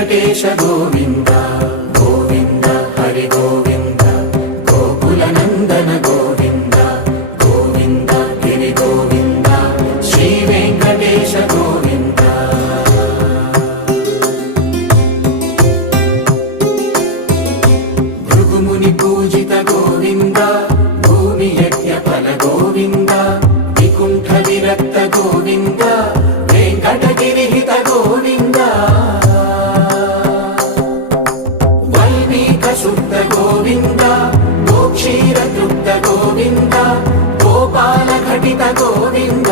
వెంకటేశ గోవింద గోవింద హరి గోవింద గోకుల నందన గోవింద గోవింద గిరి గోవింద శ్రీ వెంకటేశ గోవింద భృగుముని పూజిత గోవింద భూమి యజ్ఞ ఫల గోవింద వికుంఠ విరక్త గోవింద వెంకటగిరి హిత గోవింద శుద్ధ గోవింద గోక్షీర తృప్త గోవింద గోపాల ఘటిత గోవింద